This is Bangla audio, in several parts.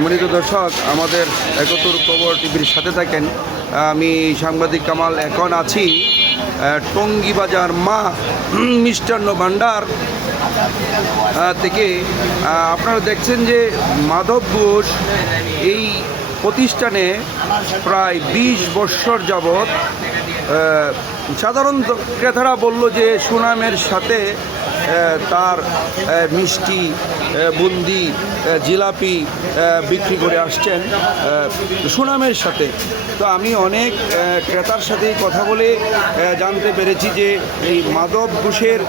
সম্মানিত দর্শক, আমাদের একাত্তর খবর টিভির সাথে থাকেন। আমি সাংবাদিক কামাল। এখন আছি টঙ্গী বাজার মা মিষ্টান্ন ভাণ্ডার থেকে। আপনারা দেখছেন যে মাধব ঘোষ এই প্রতিষ্ঠানে প্রায় 20 বছর যাবৎ। সাধারণত ক্রেতারা বলল যে সুনামের সাথে তার মিষ্টি, বুন্দি, জিলাপি বিক্রি করে আসছেন সুনামের সাথে। তো আমি অনেক ক্রেতার সাথে কথা বলে জানতে পেরেছি যে এই মাধব ঘোষের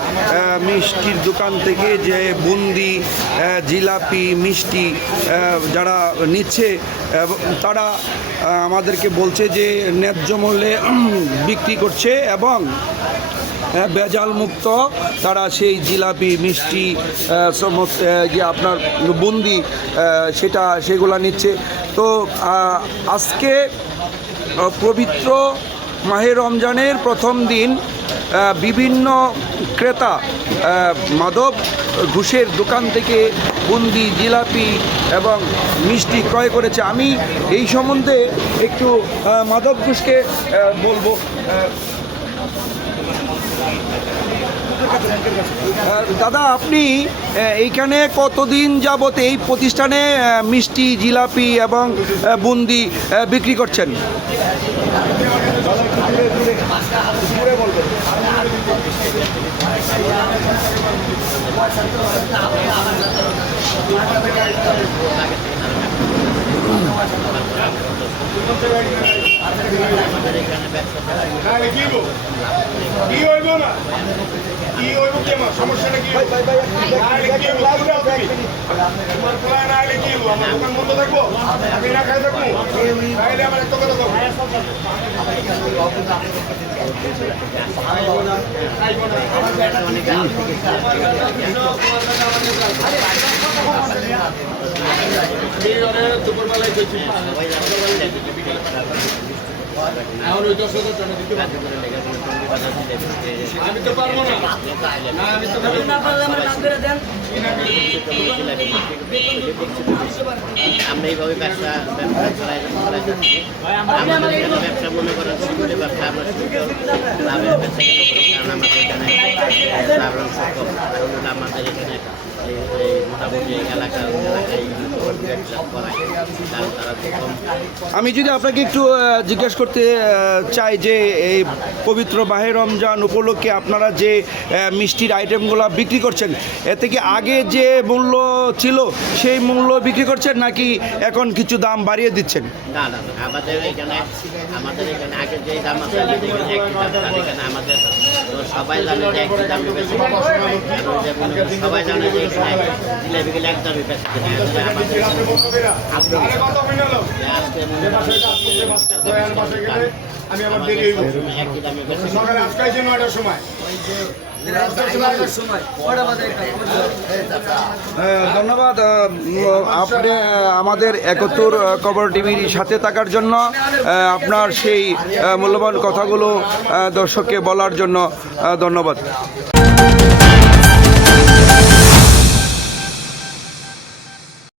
মিষ্টির দোকান থেকে যে বুন্দি, জিলাপি, মিষ্টি যারা নিচ্ছে তারা আমাদেরকে বলছে যে ন্যায্য মূল্যে বিক্রি করছে এবং ভেজাল মুক্ত তারা সেই জিলাপি, মিষ্টি, সমস্ত যে আপনার বুন্দি সেগুলো নিচ্ছে। তো আজকে পবিত্র মাহে রমজানের প্রথম দিন বিভিন্ন ক্রেতা মাধব ঘোষের দোকান থেকে বুন্দি, জিলাপি এবং মিষ্টি ক্রয় করেছে। আমি এই সম্বন্ধে একটু মাধব ঘোষকে বলবো। দাদা, আপনি এইখানে কতদিন যাবত এই প্রতিষ্ঠানে মিষ্টি, জিলাপি এবং বুন্দি বিক্রি করছেন? আমি তো পারবো না, আমি তো আমরা এইভাবে ব্যবসা চালাচ্ছি। আমাদের ব্যবসা মনে করেন সুন্দর ব্যবসা, আমরা লাভের ব্যবসা, কারণ আমাদের এখানে সাধারণ সক্ষম, আমাদের এখানে মোটামুটি এলাকায় আমি যদি আপনাকে একটু জিজ্ঞেস করতে চাই যে এই পবিত্র মাহে রমজান উপলক্ষে আপনারা যে মিষ্টির আইটেমগুলো বিক্রি করছেন, এ থেকে আগে যে মূল্য ছিল সেই মূল্য বিক্রি করছেন নাকি এখন কিছু দাম বাড়িয়ে দিচ্ছেন? না না, আমাদের এখানে আগে যে দাম আছে এখানে আমাদের সবাই জানে যে একই দাম বেশি, সবাই জানে যে জিলাপিগুলো একদমই বেশি। আমি আমার দেরি হইব সকালে আজকে 9টার সময়। ধন্যবাদ আপনি আমাদের একাত্তর খবর টিভির সাথে থাকার জন্য, আপনার সেই মূল্যবান কথাগুলো দর্শককে বলার জন্য ধন্যবাদ।